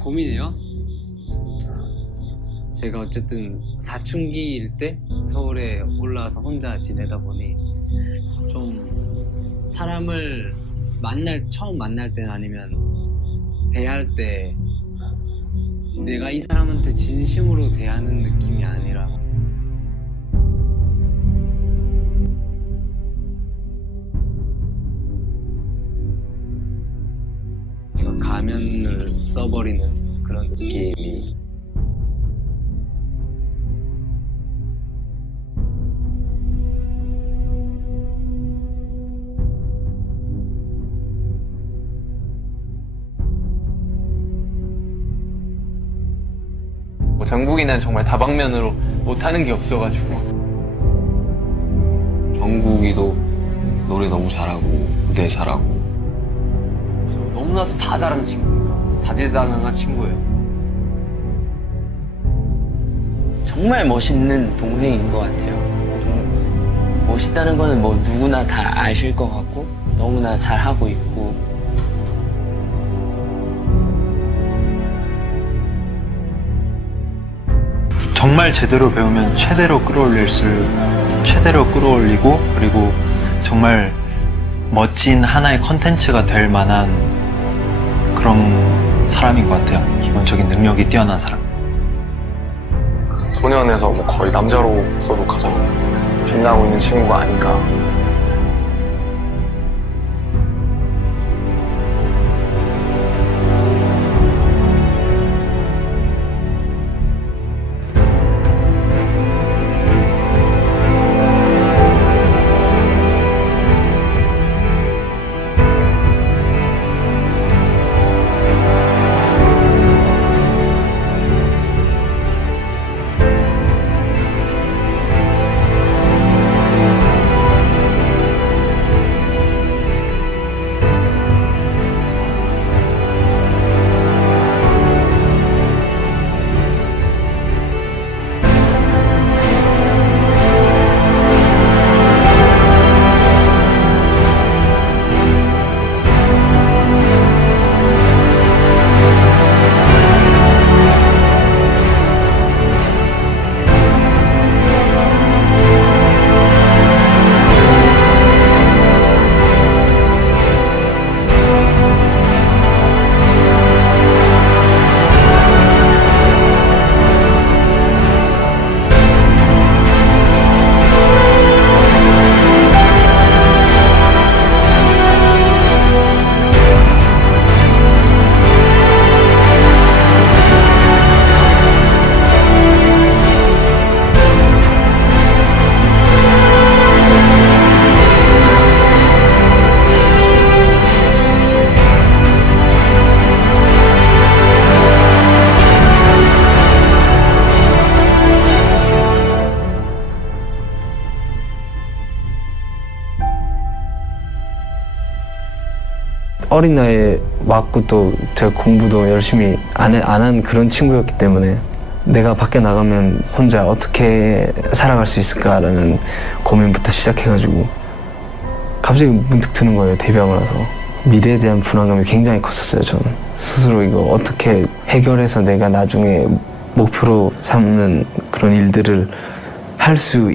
고민이에요? 제가 어쨌든 사춘기일 때 서울에 올라와서 혼자 지내다 보니 좀 사람을 처음 만날 때는 아니면 대할 때 내가 이 사람한테 진심으로 대하는 느낌이 아니라 가면을 써버리는 그런 느낌이 정국이는 정말 다방면으로 못하는 게 없어가지고. 정국이도 노래 너무 잘하고 무대 잘하고 너무나도 다 잘하는 친구니까 다재다능한 친구예요. 정말 멋있는 동생인 것 같아요. 멋있다는 거는 뭐 누구나 다 아실 것 같고 너무나 잘하고 있고 정말 제대로 배우면 최대로 끌어올리고 그리고 정말 멋진 하나의 컨텐츠가 될 만한 그런 사람인 것 같아요. 기본적인 능력이 뛰어난 사람. 소년에서 뭐 거의 남자로서도 가장 빛나고 있는 친구가 아닌가. 어린 나이에 왔고 또 제가 공부도 열심히 안 한 그런 친구였기 때문에 내가 밖에 나가면 혼자 어떻게 살아갈 수 있을까라는 고민부터 시작해가지고 갑자기 문득 드는 거예요. 데뷔하고 나서. 미래에 대한 불안감이 굉장히 컸었어요. 저는 스스로 이거 어떻게 해결해서 내가 나중에 목표로 삼는 그런 일들을 할 수